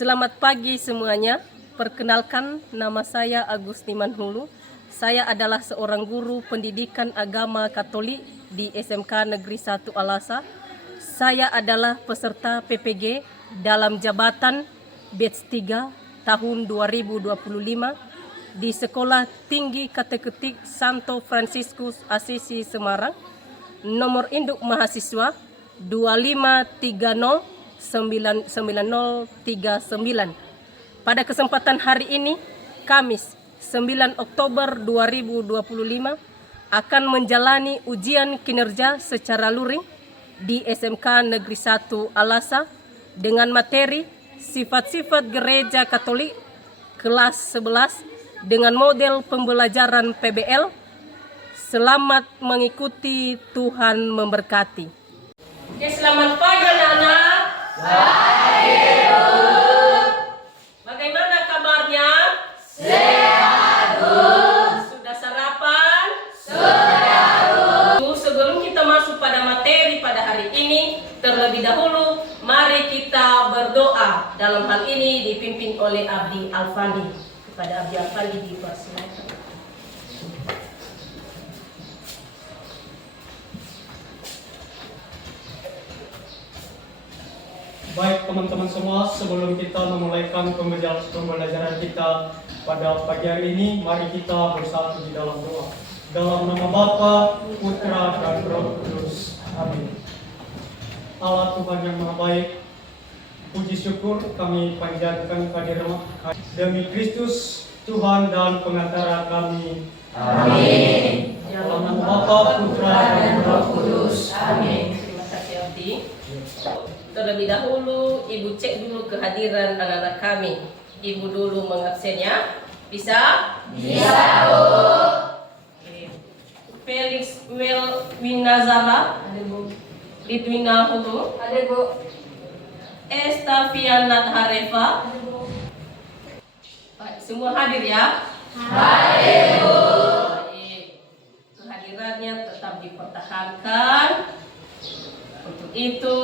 Selamat pagi semuanya. Perkenalkan, nama saya Agusti Manhulu. Saya adalah seorang guru pendidikan agama Katolik di SMK Negeri 1 Alasa. Saya adalah peserta PPG dalam jabatan batch 3 tahun 2025 di Sekolah Tinggi Kateketik Santo Fransiskus Asisi Semarang. Nomor induk mahasiswa 25309039. Pada kesempatan hari ini, Kamis 9 Oktober 2025, akan menjalani ujian kinerja secara luring di SMK Negeri 1 Alasa dengan materi Sifat-sifat Gereja Katolik kelas 11 dengan model pembelajaran PBL. Selamat mengikuti, Tuhan memberkati. Oke, selamat pagi anak-anak. Bagaimana kabarnya? Sehat, Bu. Sudah sarapan? Sudah, Bu. Sebelum kita masuk pada materi pada hari ini, terlebih dahulu mari kita berdoa. Dalam hal ini dipimpin oleh Abdi Alfandi. Kepada Abdi Alfandi dipersilakan. Baik teman-teman semua, sebelum kita memulaikan pembelajaran kita pada pagi hari ini, mari kita bersatu di dalam doa. Dalam nama Bapa, Putra, dan Roh Kudus. Amin. Allah Tuhan yang Maha Baik, puji syukur kami panjatkan kehadirat demi Kristus, Tuhan dan pengantara kami. Amin. Dalam nama Bapa, Putra, dan Roh Kudus. Amin. Terima kasih Abdi. Terlebih dahulu, Ibu cek dulu kehadiran anak-anak kami. Ibu dulu mengabsennya. Bisa? Bisa, Bu. Oke. Felix Winazara. Ada, Bu. Lidwina Hutu. Ada, Bu. Estafiana Harefa. Ada, Bu. Baik, semua hadir ya? Hadir, Bu. Baik. Kehadirannya tetap dipertahankan. Untuk itu,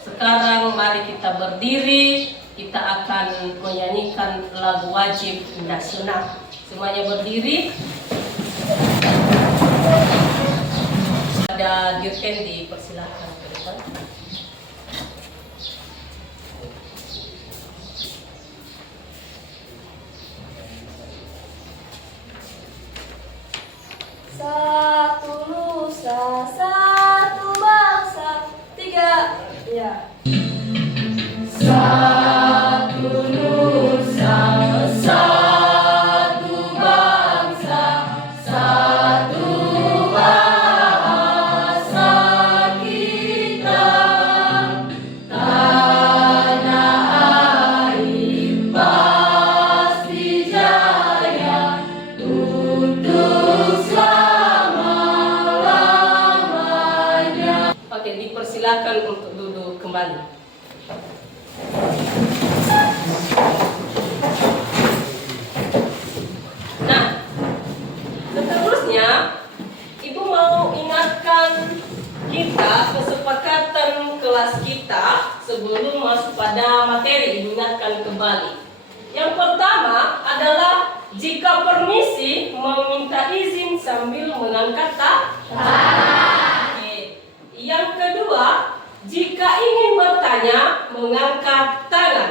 sekarang mari kita berdiri, kita akan menyanyikan lagu wajib nasional. Semuanya berdiri. Ada Dirjen dipersilakan ke depan. Satu nusa, satu bangsa, tiga, ya. Satu nusa, satu bangsa, satu bahasa kita. Tanah air pasti jaya untuk selama-lamanya. Oke, dipersilakan untuk duduk kembali. Nah, seterusnya Ibu mau ingatkan kita kesepakatan kelas kita sebelum masuk pada materi. Ibu ingatkan kembali. Yang pertama adalah jika permisi meminta izin sambil mengangkat tangan. Oke. Yang kedua, jika ingin bertanya mengangkat tangan.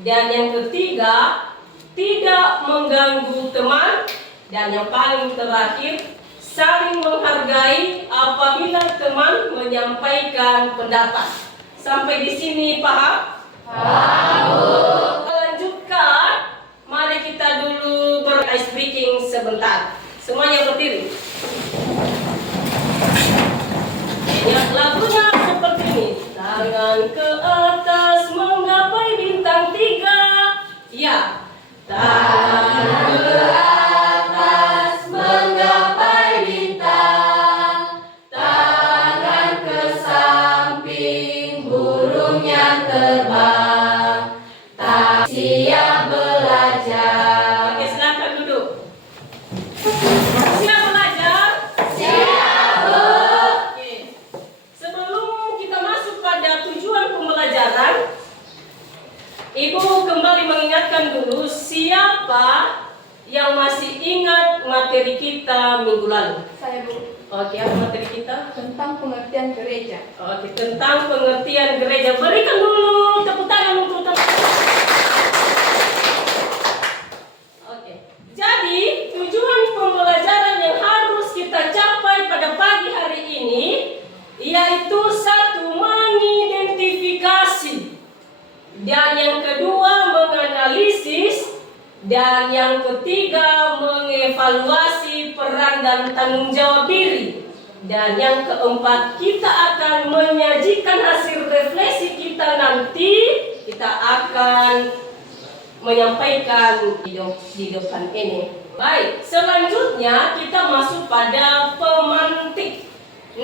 Dan yang ketiga, tidak mengganggu teman. Dan yang paling terakhir, saling menghargai apabila teman menyampaikan pendapat. Sampai di sini paham? Paham. Lanjutkan, mari kita dulu ber-ice breaking sebentar. Semuanya berdiri. Ya, lagunya seperti ini. Tangan ke atas menggapai bintang 3. Ya. Tangan ke atas menggapai bintang. Tangan ke samping burung yang terbang. Tak siap belajar. Oke, silakan duduk. Siap belajar? Siap, Bu. Oke. Sebelum kita masuk pada tujuan pembelajaran, kembali mengingatkan dulu siapa yang masih ingat materi kita minggu lalu. Saya Bu, Oke, apa materi kita? tentang pengertian gereja. Oke, tentang pengertian gereja. Berikan dulu tepuk tangan untuk teman. Oke, jadi tujuan pembelajaran yang harus kita capai pada pagi hari ini yaitu satu, mengidentifikasi, dan yang kedua menganalisis, dan yang ketiga mengevaluasi peran dan tanggung jawab diri, dan yang keempat kita akan menyajikan hasil refleksi kita nanti. Kita akan menyampaikan di depan ini. Baik, selanjutnya kita masuk pada pemantik.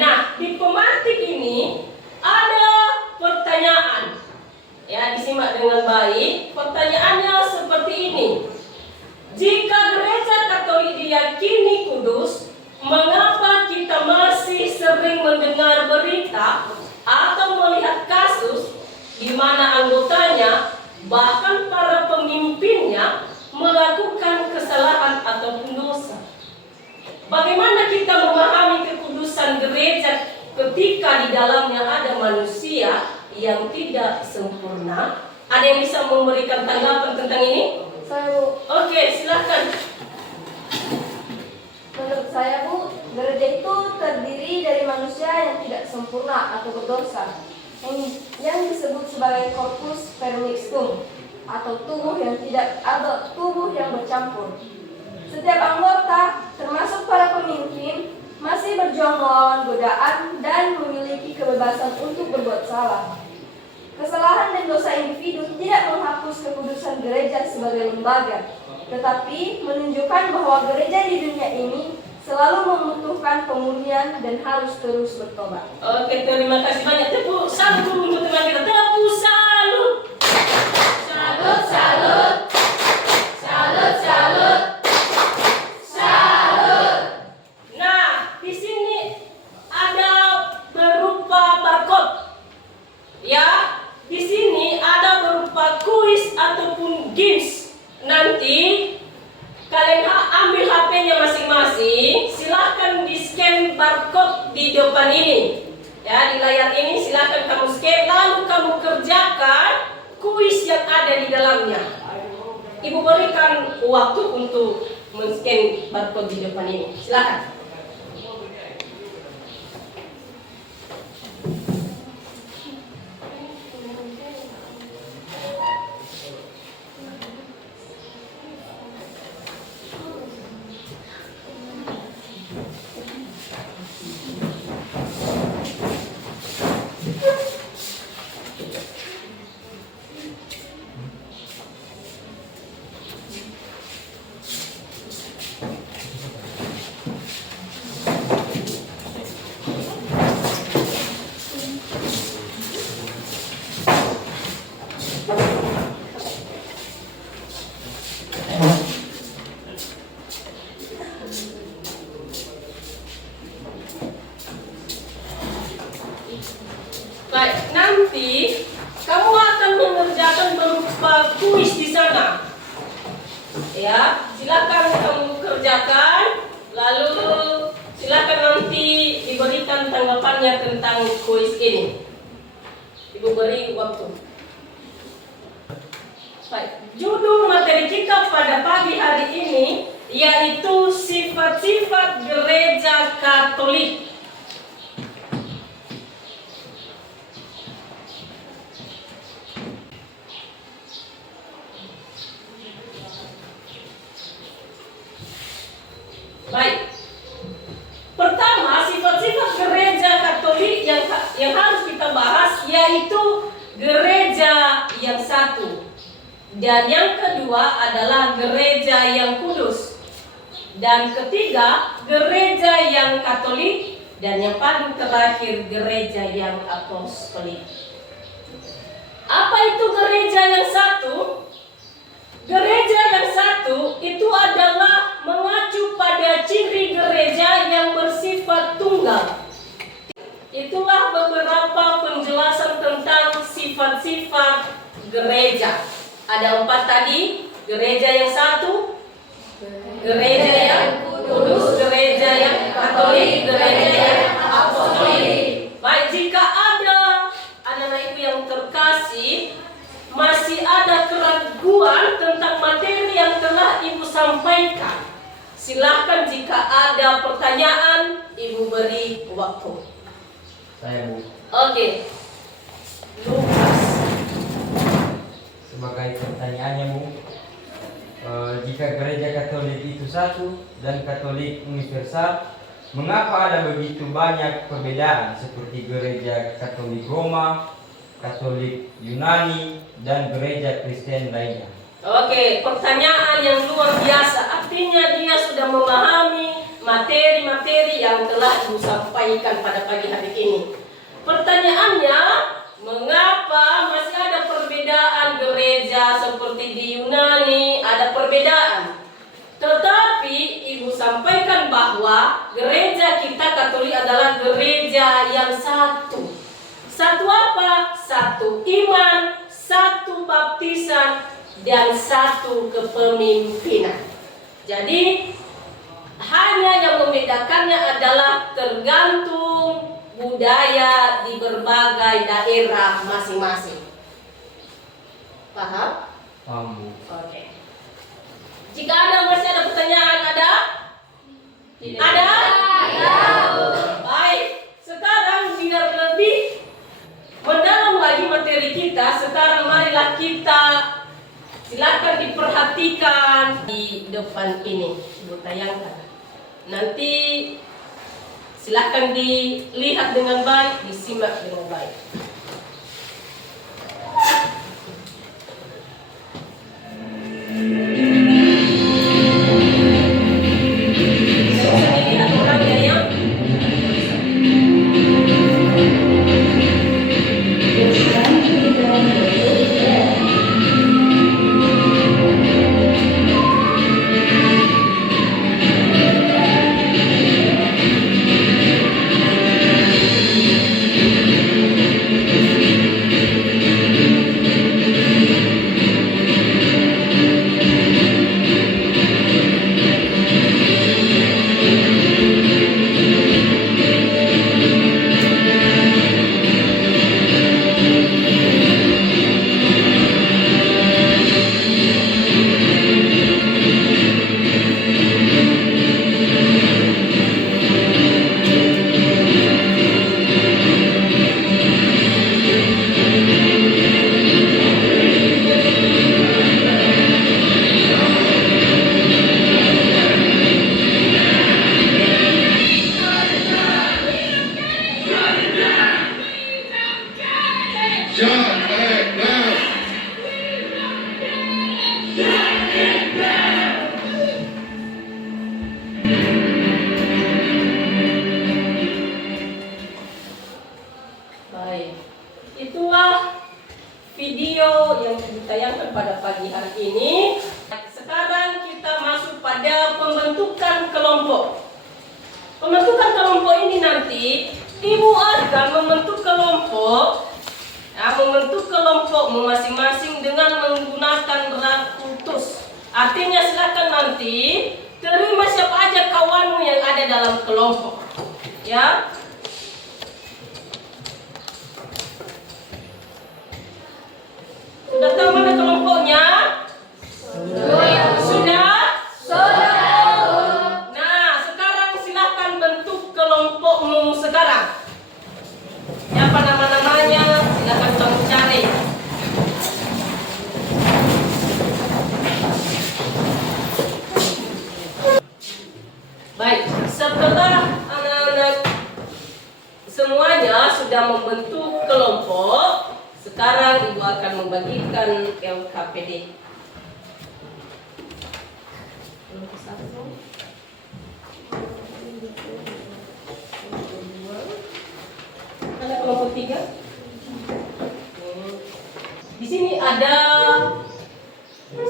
Nah, di pemantik ini ada pertanyaan. Ya, disimak dengan baik. Pertanyaannya seperti ini. Jika gereja Katolik diyakini kudus, mengapa kita masih sering mendengar berita atau melihat kasus di mana anggotanya, bahkan para pemimpinnya, melakukan kesalahan ataupun dosa? Bagaimana kita memahami kekudusan gereja ketika di dalamnya ada manusia yang tidak sempurna? Ada yang bisa memberikan tanggapan tentang ini? Saya Bu, Oke, silakan. menurut saya Bu, gereja itu terdiri dari manusia yang tidak sempurna atau berdosa, yang disebut sebagai corpus permixtum, atau tubuh yang bercampur. Setiap anggota, termasuk para pemimpin, masih berjuang melawan godaan dan memiliki kebebasan untuk berbuat salah. Kesalahan dan dosa individu tidak menghapus kekudusan gereja sebagai lembaga, tetapi menunjukkan bahwa gereja di dunia ini selalu membutuhkan pemurnian dan harus terus bertobat. Oke, terima kasih banyak. Tepuk salut untuk teman kita. Tepuk salut. Salut, salut. Salut, salut. Salut. Nah, di sini ada berupa barcode. Ya, di sini ada berupa kuis ataupun games. Nanti kalian ambil HP-nya masing-masing, silahkan di-scan barcode di depan ini. Ya, di layar ini silahkan kamu scan, lalu kamu kerjakan kuis yang ada di dalamnya. Ibu berikan waktu untuk men-scan barcode di depan ini. Silahkan. Baik, nanti kamu akan mengerjakan berupa kuis di sana. Ya, silakan kamu kerjakan, lalu silakan nanti diberikan tanggapannya tentang kuis ini. Ibu beri waktu. Baik, judul materi kita pada pagi hari ini yaitu sifat-sifat gereja Katolik. Baik. Pertama, sifat-sifat gereja Katolik yang harus kita bahas yaitu gereja yang satu. Dan yang kedua adalah gereja yang kudus. Dan ketiga, gereja yang Katolik. Dan yang paling terakhir, gereja yang apostolik. Apa itu gereja yang satu? Gereja yang satu itu adalah mengacu pada ciri gereja yang bersifat tunggal. Itulah beberapa penjelasan tentang sifat-sifat gereja. Ada 4 tadi, gereja yang satu, gereja yang kudus, gereja yang katolik, gereja yang apostolik. Baik, jika ada anak-anak ibu yang terkasih, masih ada keraguan tentang materi yang telah ibu sampaikan, silahkan jika ada pertanyaan, ibu beri waktu. Saya Bu, Oke, Lukas. sebagai pertanyaannya Bu, jika gereja Katolik itu satu dan Katolik universal, mengapa ada begitu banyak perbedaan seperti gereja Katolik Roma, Katolik Yunani, dan gereja Kristen lainnya? Oke, pertanyaan yang luar biasa. Artinya dia sudah memahami materi-materi yang telah ibu sampaikan pada pagi hari ini. Pertanyaannya, mengapa masih ada perbedaan gereja seperti di Yunani, ada perbedaan. Tetapi ibu sampaikan bahwa gereja kita Katolik adalah gereja yang satu. Satu apa? Satu iman, satu baptisan, dan satu kepemimpinan. Jadi hanya yang membedakannya adalah tergantung budaya di berbagai daerah masing-masing. Paham? Paham Bu. Oke. Jika masih ada pertanyaan, ada? Tidak. Ada? Ada. Baik. Sekarang biar lebih mendalam lagi materi kita, sekarang marilah kita silakan diperhatikan di depan ini. Ibu tayangkan. Nanti silakan dilihat dengan baik, disimak dengan baik. Bisa dilihat orangnya ya. Baik, itulah video yang ditayangkan pada pagi hari ini. Sekarang kita masuk pada pembentukan kelompok. Pembentukan kelompok ini nanti ibu akan membentuk kelompok, membentuk kelompokmu masing-masing dengan menggunakan rakutus. Artinya silakan nanti terima siapa aja kawanmu yang ada dalam kelompok, ya. Sudah tahu mana kelompoknya? Sudah? Nah, sekarang silakan bentuk kelompokmu sekarang. Siapa nama-namanya? Silakan kamu cari. Baik, setelah anak-anak semuanya sudah membentuk kelompok, sekarang ibu akan membagikan LKPD. Ada kelompok 3. Di sini ada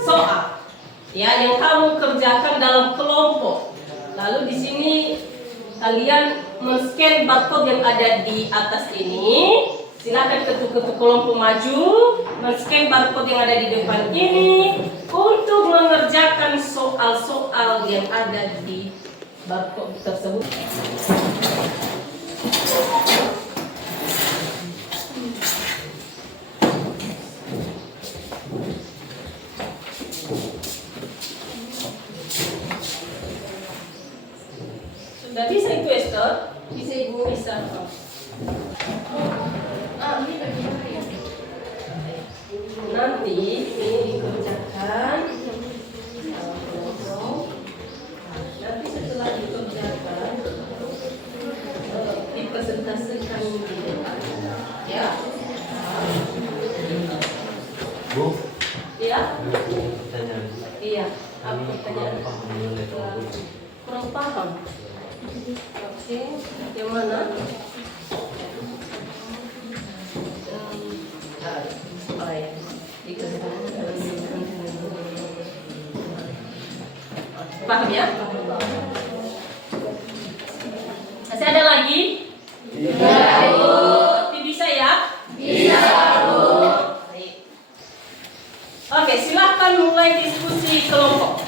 soal, ya, yang kamu kerjakan dalam kelompok. Lalu di sini kalian men-scan barcode yang ada di atas ini. Silakan ketua-ketua kelompok maju, men-scan barcode yang ada di depan ini untuk mengerjakan soal-soal yang ada di barcode tersebut. Sudah bisa itu, Esther? Bisa Ibu. Bisa. Nanti ini dikerjakan. Nanti setelah dikerjakan, dipresentasikan di depan. Ya. Bu, Iya. pertanyaan. Iya. Apa pertanyaan? Kurang paham. Oke, yang mana? Oh ya, paham ya? Masih ada lagi? Iya, Bu. Tapi bisa ya? Bisa, Bu. Baik. Oke, silakan mulai diskusi kelompok.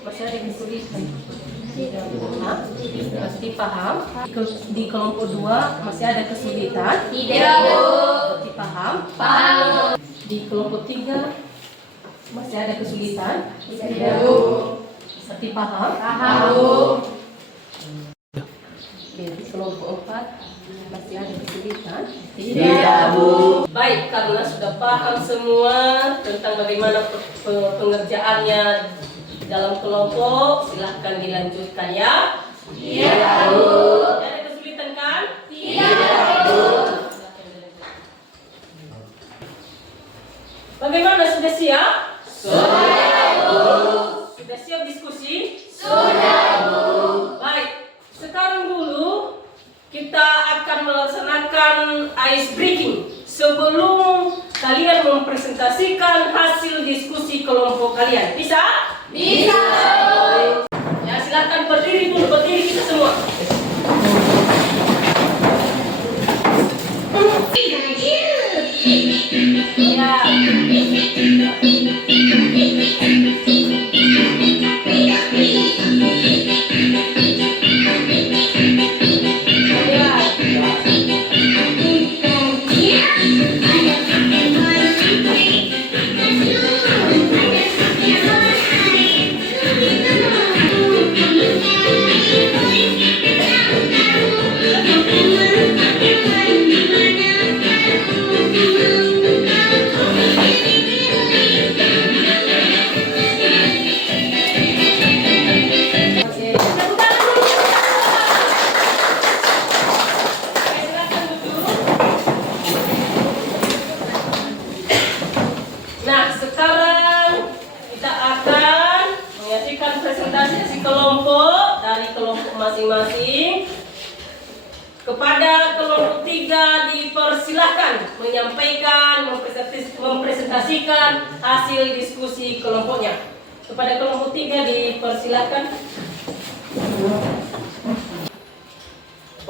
Masih ada kesulitan. Pasti paham. Di kelompok 2 masih ada kesulitan. Tidak, Bu. Pasti paham. Paham. Di kelompok 3 masih ada kesulitan. Tidak, Bu. Pasti paham. Paham, Bu. Oke, di kelompok 4 masih ada kesulitan. Tidak, Bu. Baik, karena sudah paham semua tentang bagaimana pengerjaannya dalam kelompok, silahkan dilanjutkan ya. Iya, Bu. Tidak ada kesulitan kan? Tidak, Bu. Bagaimana, sudah siap? Sudah, Bu. Sudah siap diskusi? Sudah, Bu. Baik, sekarang dulu kita akan melaksanakan ice breaking sebelum kalian mempresentasikan hasil diskusi kelompok kalian. Bisa? Bisa, Bu. Ya, silakan berdiri dulu, berdiri kita semua. Ya. Oke. Silakan duduk. Nah, sekarang kita akan menyaksikan presentasi kelompok dari kelompok masing-masing. Kepada kelompok 3 dipersilakan menyampaikan, mempresentasikan hasil diskusi kelompoknya. Kepada kelompok 3 dipersilakan.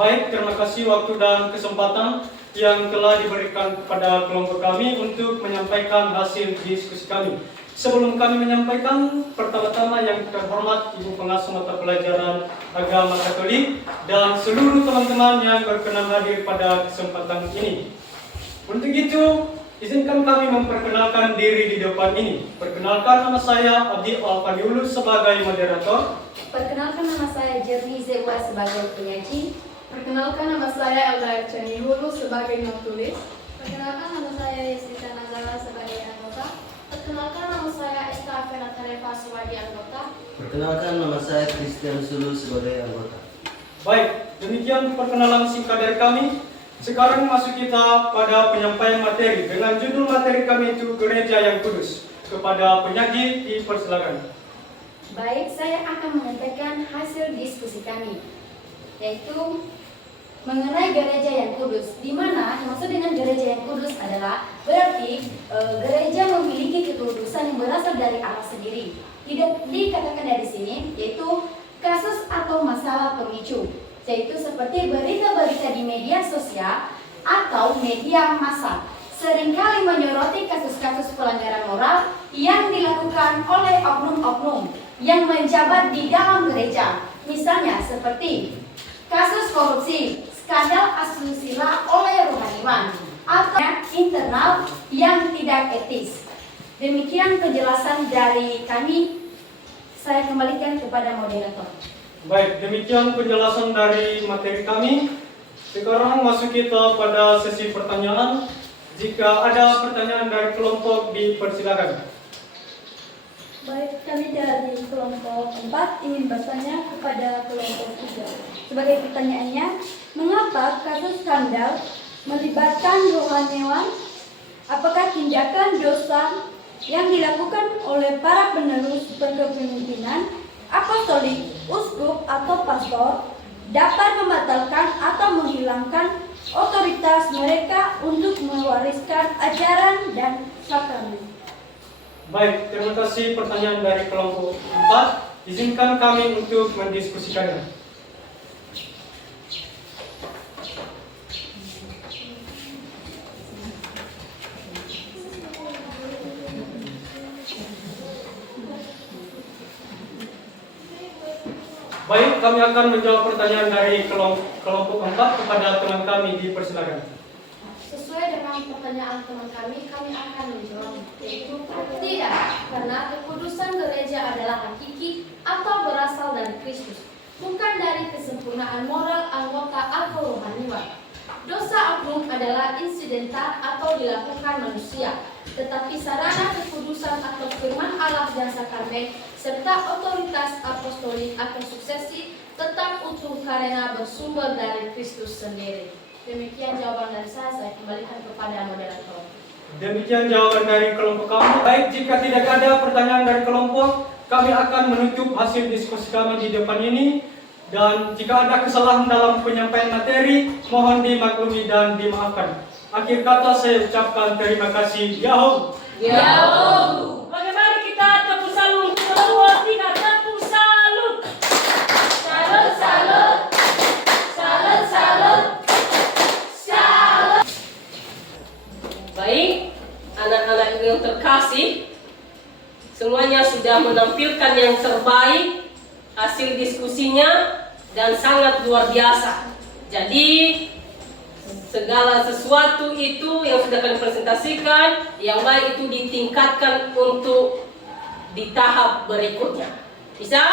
Baik, terima kasih waktu dan kesempatan yang telah diberikan kepada kelompok kami untuk menyampaikan hasil diskusi kami. Sebelum kami menyampaikan, pertama-tama yang terhormat Ibu Pengasuh Mata Pelajaran Agama Katolik dan seluruh teman-teman yang berkenan hadir pada kesempatan ini. Untuk itu, izinkan kami memperkenalkan diri di depan ini. Perkenalkan, nama saya Abdi Alfaniulus sebagai moderator. Perkenalkan, nama saya Jerni Zewa sebagai penyaji. Perkenalkan, nama saya Elda Erceni Hulu sebagai penulis. Perkenalkan, nama saya Yesita Nazar saya sebagai anggota. Perkenalkan, nama saya Esta Fenatarefa sebagai anggota. Perkenalkan, nama saya Christian Sulu sebagai anggota. Baik, demikian perkenalan singkat dari kami. Sekarang masuk kita pada penyampaian materi dengan judul materi kami itu Gereja yang Kudus. Kepada penyaji dipersilakan. Baik, saya akan menyampaikan hasil diskusi kami, yaitu mengenai gereja yang kudus. Di mana yang maksud dengan gereja yang kudus adalah berarti gereja memiliki kekudusan yang berasal dari Allah sendiri. Tidak dikatakan dari sini, yaitu kasus atau masalah pemicu, yaitu seperti berita-berita di media sosial atau media massa seringkali menyoroti kasus-kasus pelanggaran moral yang dilakukan oleh oknum-oknum yang menjabat di dalam gereja. Misalnya seperti kasus korupsi, skandal asusila oleh rohaniwan, atau internal yang tidak etis. Demikian penjelasan dari kami. Saya kembalikan kepada moderator. Baik, demikian penjelasan dari materi kami. Sekarang masuk kita pada sesi pertanyaan. Jika ada pertanyaan dari kelompok, dipersilakan. Baik, kami dari kelompok 4 ingin bertanya kepada kelompok 3. Sebagai pertanyaannya, mengapa kasus skandal melibatkan rohaniwan? Apakah tindakan dosa yang dilakukan oleh para penerus kepemimpinan, apostolik, uskup atau pastor dapat membatalkan atau menghilangkan otoritas mereka untuk mewariskan ajaran dan sakramen? Baik, terima kasih pertanyaan dari kelompok 4. Izinkan kami untuk mendiskusikannya. Baik, kami akan menjawab pertanyaan dari kelompok 4 kepada teman kami, dipersilakan. Sesuai dengan pertanyaan teman kami akan menjawab, yaitu tidak, karena kekudusan gereja adalah hakiki atau berasal dari Kristus, bukan dari kesempurnaan moral anggota atau rohaniwan. Dosa oknum adalah insidental atau dilakukan manusia, tetapi sarana kekudusan atau firman Allah dan sakramen serta otoritas apostolik atau suksesi tetap utuh karena bersumber dari Kristus sendiri. Demikian jawaban dari saya kembalikan kepada moderator. Demikian jawaban dari kelompok kami. Baik, jika tidak ada pertanyaan dari kelompok, kami akan menutup hasil diskusi kami di depan ini. Dan jika ada kesalahan dalam penyampaian materi, mohon dimaklumi dan dimaafkan. Akhir kata saya ucapkan terima kasih. Yahoo! Yahoo! Bagaimana kita tepuk salut? 1, 2, 3, tepuk salut! Salut, salut, salut, salut, salut. Baik, anak-anak yang terkasih, semuanya sudah menampilkan yang terbaik. Hasil diskusinya dan sangat luar biasa. Jadi segala sesuatu itu yang sudah kami presentasikan, yang baik itu ditingkatkan untuk di tahap berikutnya. Bisa?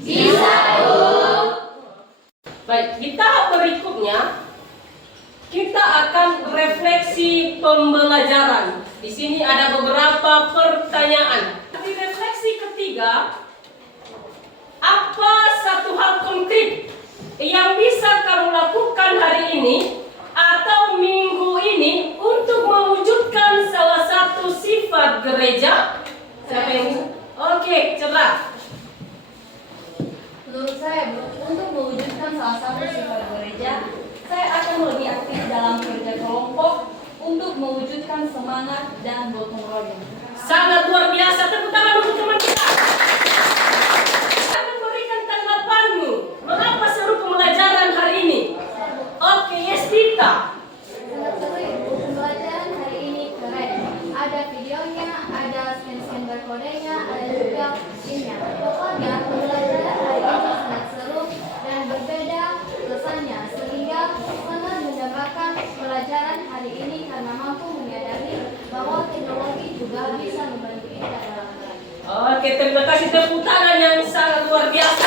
Bisa, Bu. Baik, di tahap berikutnya kita akan refleksi pembelajaran. Di sini ada beberapa pertanyaan. Di refleksi ketiga, apa satu hal konkret yang bisa kamu lakukan hari ini atau minggu ini untuk mewujudkan salah satu sifat gereja? Siapa yang? Oke, cerah. Menurut saya, untuk mewujudkan salah satu sifat gereja, saya akan lebih aktif dalam kerja kelompok untuk mewujudkan semangat dan gotong royong. Sangat luar biasa. Tepuk tangan untuk teman kita. Akan berikan tanggapanmu. Mengapa seru pembelajaran hari ini? Oke, Yestita. Sangat seru ya, pembelajaran hari ini keren. Ada videonya, ada scan-scan barcode-nya, ada juga screen-nya. Pokoknya pembelajaran hari ini sangat seru dan berbeda kesannya, sehingga sangat mendapatkan pelajaran hari ini karena mampu menyadari bahwa teknologi juga bisa membantu kita dalam hal ini. Oke, terima kasih. Tepuk tangan yang sangat luar biasa.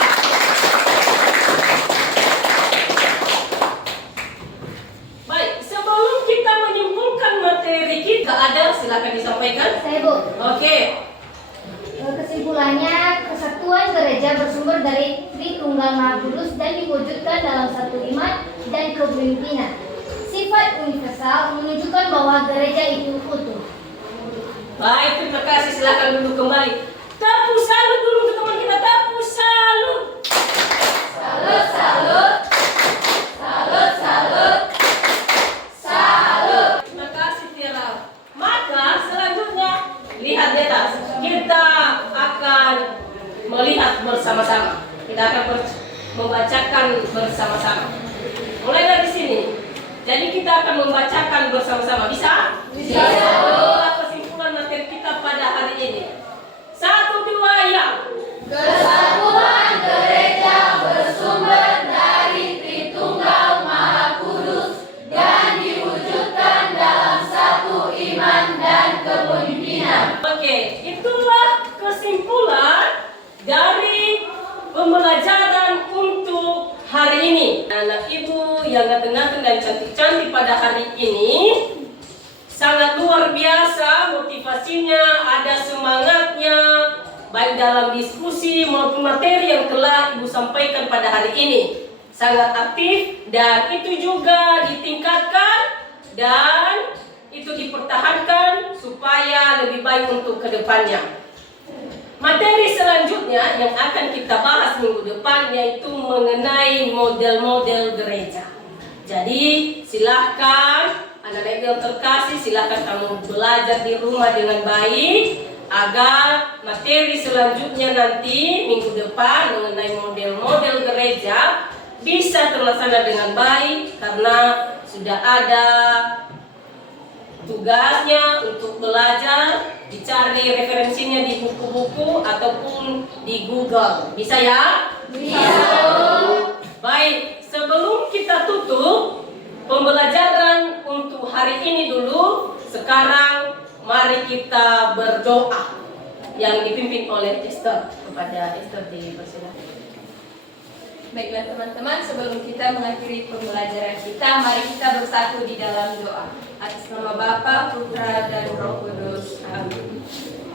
Baik, sebelum kita menyimpulkan materi kita, ada silakan. silakan disampaikan. Saya Bu. Oke. Kesimpulannya, kesatuan gereja bersumber dari Tritunggal Maha Kudus dan diwujudkan dalam satu iman dan kepemimpinan. Sifat universal menunjukkan bahwa gereja itu utuh. Baik, terima kasih. Silakan duduk kembali. Tepuk salut dulu untuk teman kita. Tepuk salut. Salut, salut. Salut, salut. Salut. Terima kasih Tiara. Maka selanjutnya lihat di atas. Kita akan melihat bersama-sama. Kita akan membacakan bersama-sama. Mulai dari sini. Jadi kita akan membacakan bersama-sama. Bisa? Bisa. Itulah kesimpulan materi kita pada hari ini. 1, 2, ya. Kesatuan gereja bersumber dari Tritunggal Maha Kudus dan diwujudkan dalam satu iman dan kepemimpinan. Oke, itulah kesimpulan dari pembelajaran untuk hari ini. Anak ibu yang ganteng-ganteng dan cantik-cantik pada hari ini sangat luar biasa motivasinya, ada semangatnya, baik dalam diskusi maupun materi yang telah ibu sampaikan pada hari ini. Sangat aktif dan itu juga ditingkatkan dan itu dipertahankan supaya lebih baik untuk kedepannya. Materi selanjutnya yang akan kita bahas minggu depan yaitu mengenai model-model gereja. Jadi silahkan anak-anak yang terkasih, silahkan kamu belajar di rumah dengan baik agar materi selanjutnya nanti minggu depan mengenai model-model gereja bisa terlaksana dengan baik karena sudah ada tugasnya untuk belajar, dicari referensinya di buku-buku ataupun di Google. Bisa ya? Bisa. Baik, sebelum kita tutup pembelajaran untuk hari ini dulu, sekarang mari kita berdoa yang dipimpin oleh Esther. Kepada Esther dipersilakan. Baiklah teman-teman, sebelum kita mengakhiri pembelajaran kita, mari kita bersatu di dalam doa. Atas nama Bapa, Putra, dan Roh Kudus. Amin.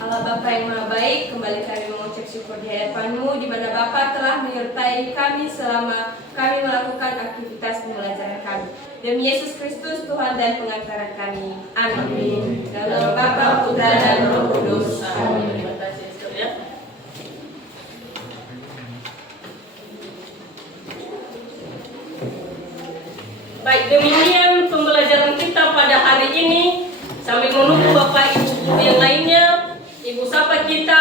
Allah Bapa yang Maha Baik, kembali kami mengucap syukur di hadapan-Mu, di mana Bapa telah menyertai kami selama kami melakukan aktivitas pembelajaran kami. Demi Yesus Kristus, Tuhan dan pengantaran kami. Amin. Dalam nama Bapa, Putra, dan Roh Kudus. Amin. Terima kasih Esther ya. Baik, demikian pembelajaran kita pada hari ini. Sambil menunggu Bapak Ibu guru yang lainnya, Ibu sapa kita